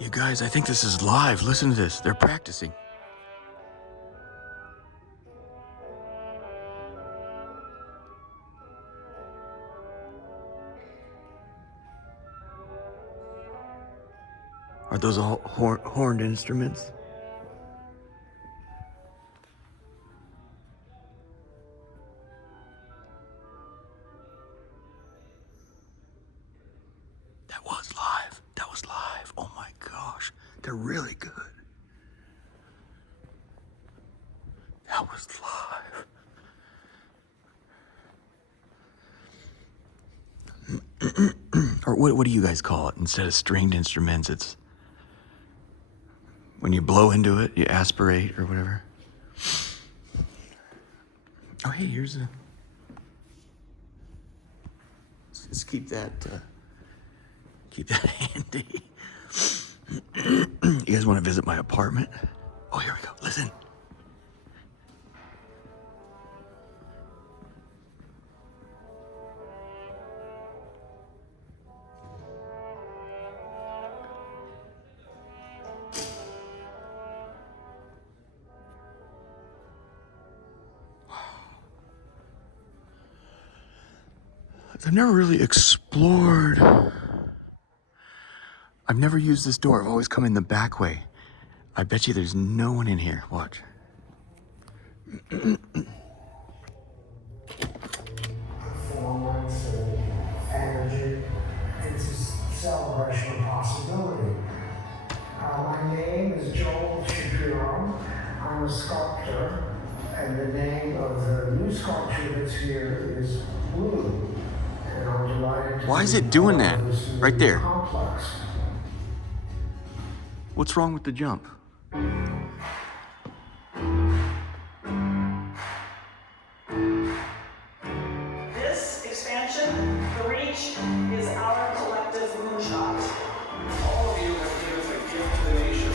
You guys, I think this is live. Listen to this. They're practicing. Are those all horned instruments? That was live. That was live. Oh my gosh. They're really good. That was live. Or what do you guys call it? Instead of stringed instruments, it's when you blow into it, you aspirate or whatever. Oh, hey, here's a... Let's keep that handy. You guys want to visit my apartment? Oh, here we go. Listen. I've never really explored. I've never used this door. I've always come in the back way. I bet you there's no one in here. Watch. 4 months of energy. It's a celebration of possibility. My name is Joel Shapiro. I'm a sculptor, and the name of the new sculpture that's here is Bloom. And I'm delighted to Why is be it doing part that? of this new Right there. complex. What's wrong with the jump? This expansion, the reach, is our collective moonshot. All of you have given a gift to the nation.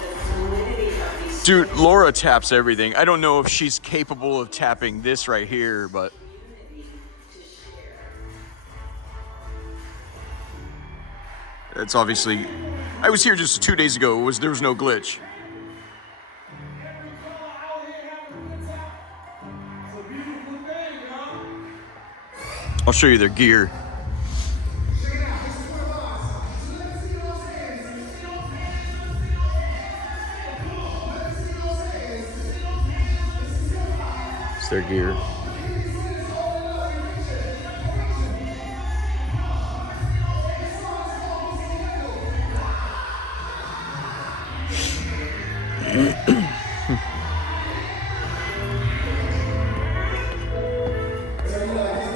The fluidity of these Dude, Laura taps everything. I don't know if she's capable of tapping this right here, but... It's obviously... I was here just 2 days ago. There was no glitch. I'll show you their gear. It's their gear.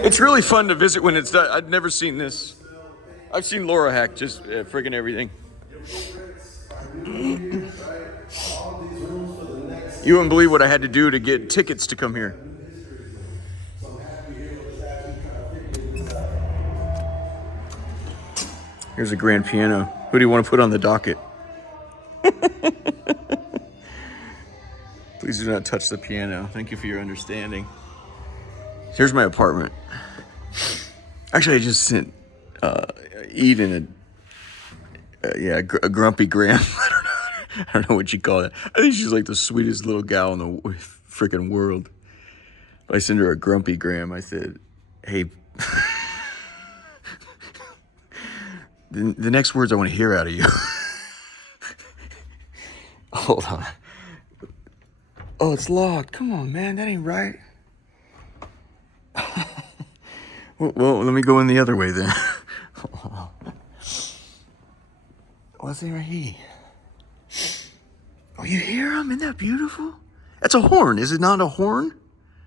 It's really fun to visit when it's done. I've never seen this. I've seen Laura hack just friggin' everything. You wouldn't believe what I had to do to get tickets to come here. Here's a grand piano. Who do you want to put on the docket? Please do not touch the piano. Thank you for your understanding. Here's my apartment. Actually, I just sent Eden a grumpy gram. I don't know what you call it. I think she's like the sweetest little gal in the freaking world. But I sent her a grumpy gram. I said, hey, the next words I want to hear out of you. Hold on. Oh, it's locked. Come on, man. That ain't right. Well, let me go in the other way then. What's it right here? Oh, you hear him? Isn't that beautiful? That's a horn. Is it not a horn?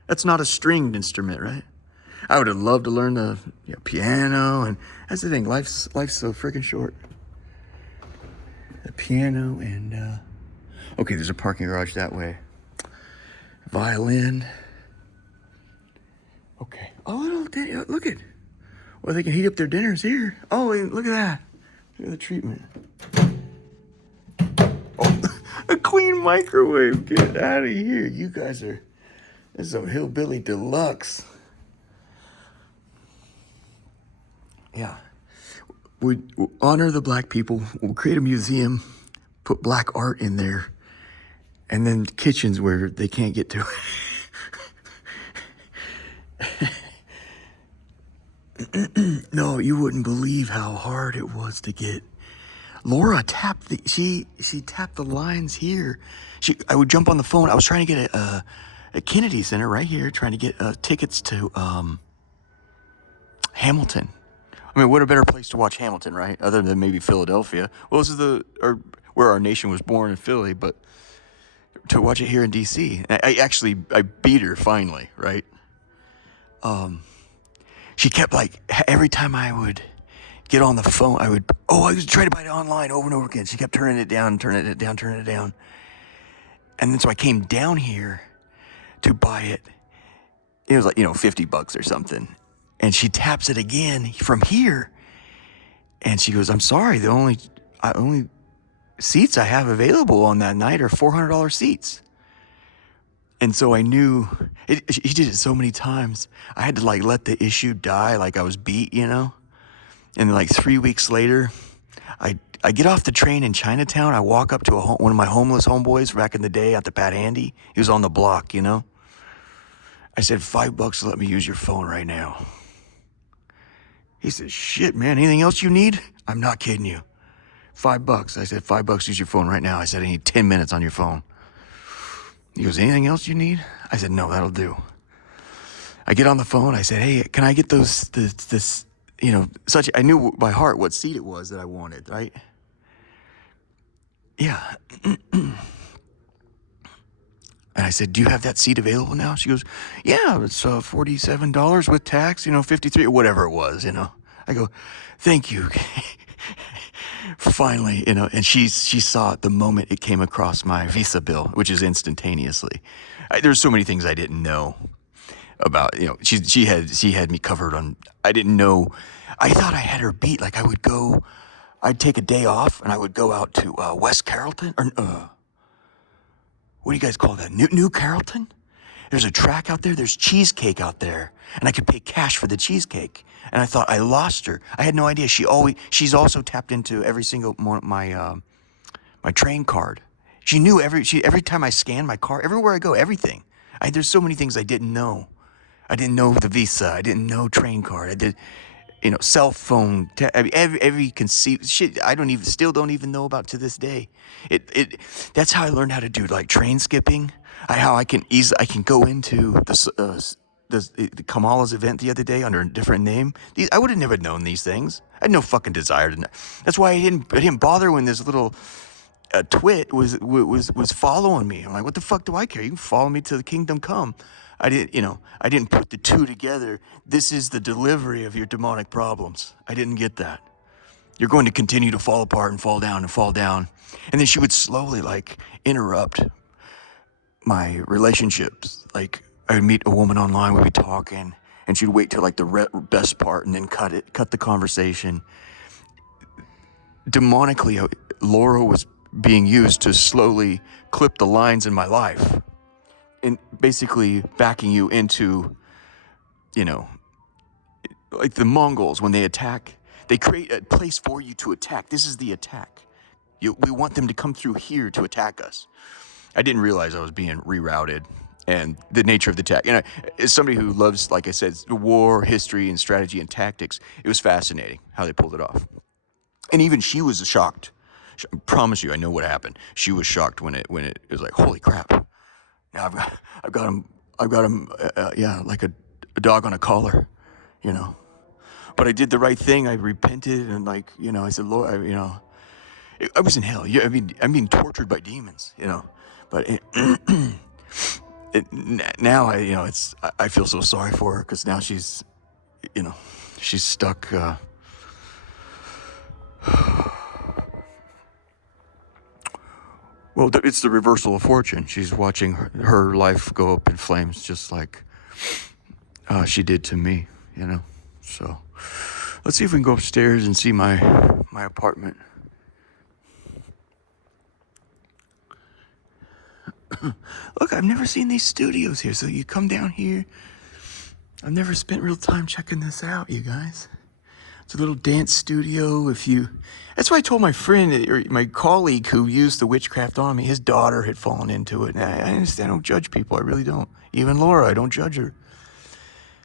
That's not a stringed instrument, right? I would have loved to learn the piano, and that's the thing. Life's so freaking short. The piano and okay, there's a parking garage that way. Violin. Okay. Oh, look at. Well, they can heat up their dinners here. Oh, look at that. Look at the treatment. Oh, a clean microwave. Get out of here. You guys are. This is some hillbilly deluxe. Yeah. would honor the black people. We'll create a museum, put black art in there, and then kitchens where they can't get to it. No, you wouldn't believe how hard it was to get. Laura tapped she tapped the lines here. I would jump on the phone. I was trying to get a Kennedy Center right here, trying to get tickets to Hamilton. I mean, what a better place to watch Hamilton, right? Other than maybe Philadelphia. Well, this is where our nation was born, in Philly, but to watch it here in D.C. I beat her finally, right? She kept like, every time I would get on the phone, I was trying to buy it online over and over again. She kept turning it down. And then so I came down here to buy it. It was like, $50 or something. And she taps it again from here. And she goes, I'm sorry, the only seats I have available on that night are $400 seats. And so I knew, he did it so many times. I had to like let the issue die like I was beat, And like 3 weeks later, I get off the train in Chinatown. I walk up to one of my homeless homeboys back in the day at the Pat Handy. He was on the block, I said, $5 to let me use your phone right now. He said, shit, man, anything else you need? I'm not kidding you. $5. I said, $5, use your phone right now. I said, I need 10 minutes on your phone. He goes, anything else you need? I said, no, that'll do. I get on the phone. I said, hey, can I get I knew by heart what seat it was that I wanted, right? Yeah. And I said, do you have that seat available now? She goes, yeah, it's $47 with tax, 53 or whatever it was, I go, thank you. Finally, and she saw it the moment it came across my Visa bill, which is instantaneously. There's so many things I didn't know about, she had me covered on, I didn't know, I thought I had her beat. Like I'd take a day off and I would go out to West Carrollton or what do you guys call that? New Carrollton? There's a track out there. There's cheesecake out there. And I could pay cash for the cheesecake. And I thought I lost her. I had no idea. She's also tapped into every single my train card. She knew every time I scanned my card, everywhere I go, everything. There's so many things I didn't know. I didn't know the Visa. I didn't know train card. I did, cell phone. Every conceived shit. I still don't even know about to this day. That's how I learned how to do like train skipping. How I can go into the Kamala's event the other day under a different name. I would have never known these things. I had no fucking desire to know. That's why I didn't bother when this little twit was following me. I'm like, what the fuck do I care? You can follow me to the kingdom come. I didn't put the two together. This is the delivery of your demonic problems. I didn't get that. You're going to continue to fall apart and fall down and fall down. And then she would slowly like interrupt my relationships. Like I would meet a woman online, we'd be talking, and she'd wait till like the best part and then cut the conversation. Demonically, Laura was being used to slowly clip the lines in my life and basically backing you into, like the Mongols, when they attack, they create a place for you to attack. This is the attack. We want them to come through here to attack us. I didn't realize I was being rerouted and the nature of the attack. As somebody who loves, like I said, war, history, and strategy and tactics, it was fascinating how they pulled it off. And even she was shocked. I promise you, I know what happened. She was shocked when it was like, holy crap. Now I've got him, like a dog on a collar, But I did the right thing. I repented and I said, Lord, I was in hell. I'm being tortured by demons, But now I feel so sorry for her because now she's stuck. Well, it's the reversal of fortune. She's watching her life go up in flames, just like she did to me, So let's see if we can go upstairs and see my apartment. Look, I've never seen these studios here. So you come down here. I've never spent real time checking this out, you guys. It's a little dance studio. That's why I told my friend or my colleague who used the witchcraft on me. His daughter had fallen into it. And I understand. I don't judge people. I really don't. Even Laura, I don't judge her.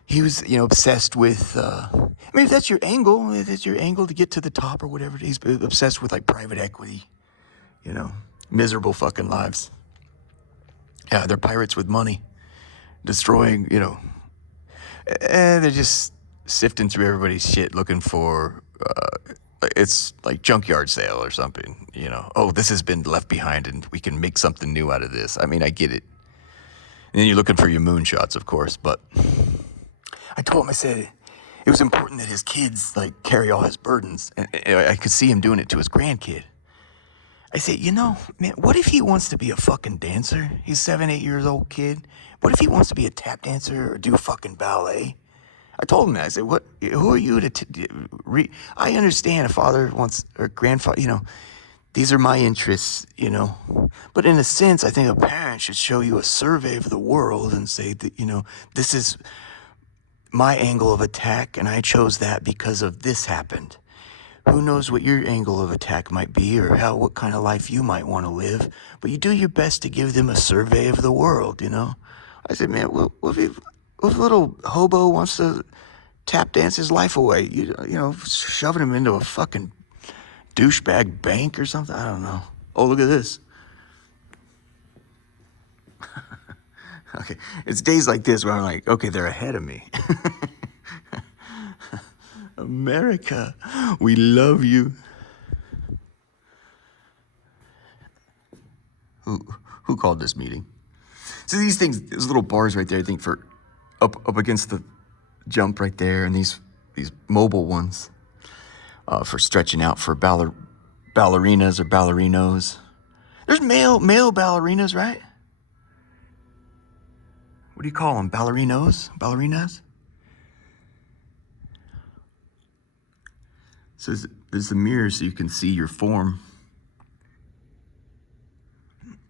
He was, obsessed with. If that's your angle, to get to the top or whatever. He's obsessed with like private equity. Miserable fucking lives. Yeah, they're pirates with money, destroying. They're just sifting through everybody's shit looking for. It's like junkyard sale or something. Oh, this has been left behind, and we can make something new out of this. I mean, I get it. And then you're looking for your moonshots, of course, but. I told him, I said, it was important that his kids, carry all his burdens. And I could see him doing it to his grandkid. I said, man, what if he wants to be a fucking dancer? He's 7, 8 years old kid. What if he wants to be a tap dancer or do fucking ballet? I told him that. I said, who are you to I understand a father wants, or grandfather, these are my interests, But in a sense, I think a parent should show you a survey of the world and say that, this is my angle of attack, and I chose that because of this happened. Who knows what your angle of attack might be or what kind of life you might want to live, but you do your best to give them a survey of the world, I said, man, what if little hobo wants to tap dance his life away? Shoving him into a fucking douchebag bank or something? I don't know. Oh, look at this. Okay, it's days like this where I'm like, okay, they're ahead of me. America, we love you. Who called this meeting? So these things, those little bars right there, I think for up against the jump right there, and these mobile ones for stretching out for ballerinas or ballerinos. There's male ballerinas, right? What do you call them? Ballerinas? So there's the mirror so you can see your form.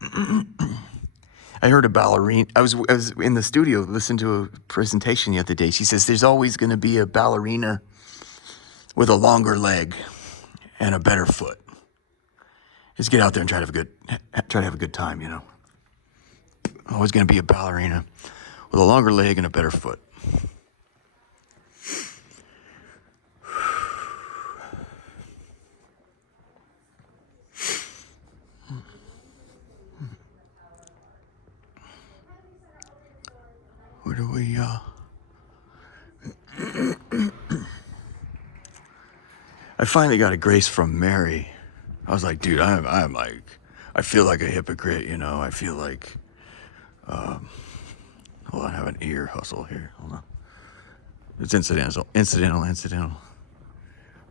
I heard a ballerina. I was in the studio listening to a presentation the other day. She says there's always going to be a ballerina with a longer leg and a better foot. Just get out there and try to have a good time, Always going to be a ballerina with a longer leg and a better foot. Where do we, I finally got a grace from Mary. I was like, dude, I'm like, I feel like a hypocrite, I feel like, hold on, I have an ear hustle here. Hold on. It's incidental.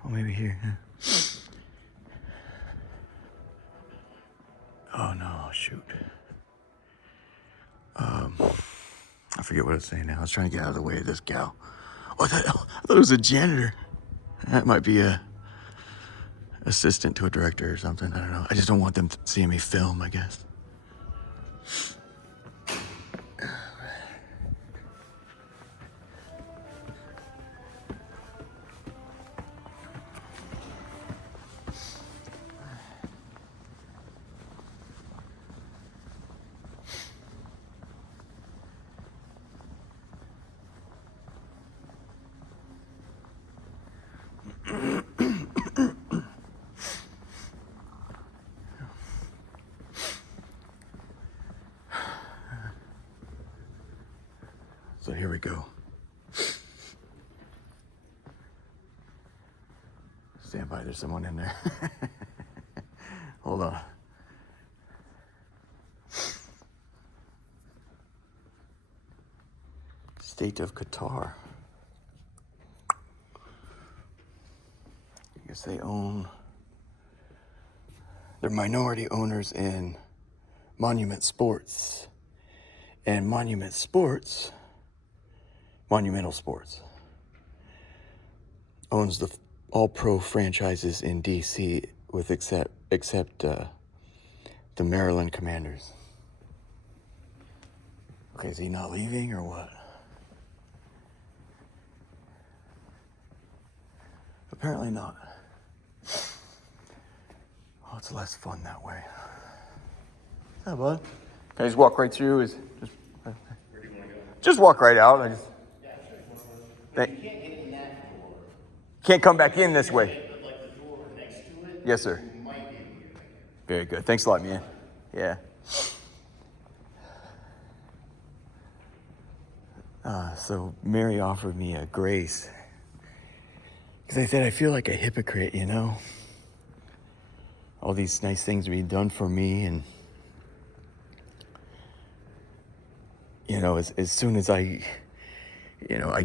Oh, maybe here. Yeah. Oh, no, shoot. I forget what I was saying now. I was trying to get out of the way of this gal. Oh, I thought it was a janitor. That might be a assistant to a director or something. I don't know. I just don't want them seeing me film, I guess. So here we go. Stand by, there's someone in there. Hold on. State of Qatar. I guess they're minority owners in Monument Sports. And Monumental Sports owns the all-pro franchises in DC with except the Maryland Commanders. Okay, is he not leaving or what? apparently not. Oh, it's less fun that way. Yeah, bud. Can I just walk right through? Just walk right out. Can't come back in this way. Yes, sir. Very good. Thanks a lot, man. Yeah. So Mary offered me a grace. Because I said, I feel like a hypocrite, you know? All these nice things are being done for me, and you know, as soon as I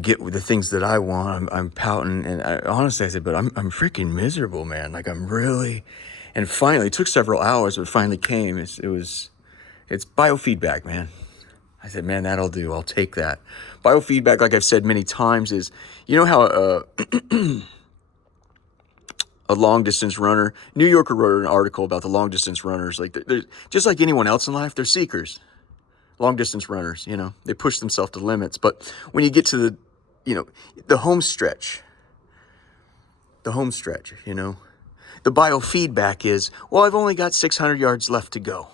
get the things that I want, I'm pouting, and honestly I said, but I'm freaking miserable, man. Like I'm really, and finally, it took several hours, but it finally came. It's biofeedback, man. I said, man, that'll do. I'll take that. Biofeedback, like I've said many times, is, you know how a long distance runner, New Yorker wrote an article about the long distance runners. Like they're just like anyone else in life, they're seekers. Long distance runners, you know, they push themselves to limits. But when you get to the home stretch, you know, the biofeedback is, well, I've only got 600 yards left to go,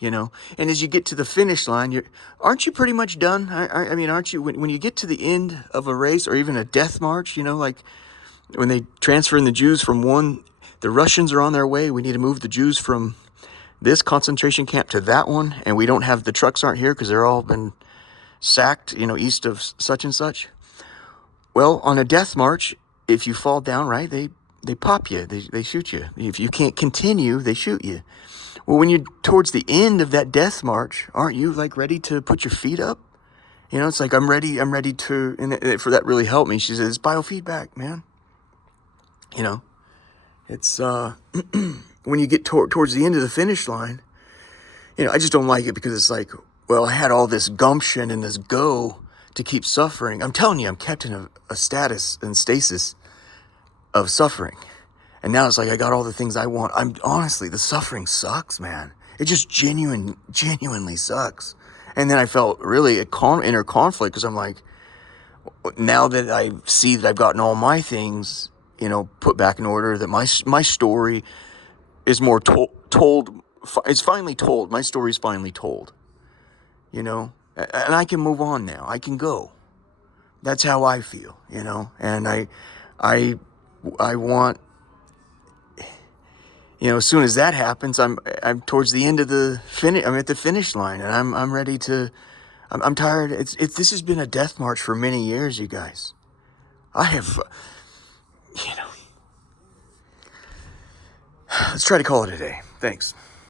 you know. And as you get to the finish line, aren't you pretty much done? I mean, aren't you, when you get to the end of a race or even a death march, you know, like when they transferring the Jews from the Russians are on their way. We need to move the Jews from this concentration camp to that one. And we don't have, the trucks aren't here because they're all been sacked, you know, east of such and such. Well, on a death march, if you fall down, right, they pop you, they shoot you. If you can't continue, they shoot you. Well, when you're towards the end of that death march, aren't you like ready to put your feet up? You know, it's like, I'm ready to, and for that really helped me. She said, it's biofeedback, man. You know, it's, when you get towards the end of the finish line, you know, I just don't like it because it's like, well, I had all this gumption and this go to keep suffering. I'm telling you, I'm kept in a status and stasis of suffering. And now it's like, I got all the things I want. Honestly, the suffering sucks, man. It just genuinely sucks. And then I felt really inner conflict because I'm like, now that I see that I've gotten all my things, you know, put back in order, that my story is more told. It's finally told. My story's finally told, you know, and I can move on now. I can go. That's how I feel, you know, and I want, you know, as soon as that happens, I'm towards the end of the finish. I'm at the finish line, and I'm ready to. I'm tired. This has been a death march for many years, you guys. I have, you know. Let's try to call it a day. Thanks.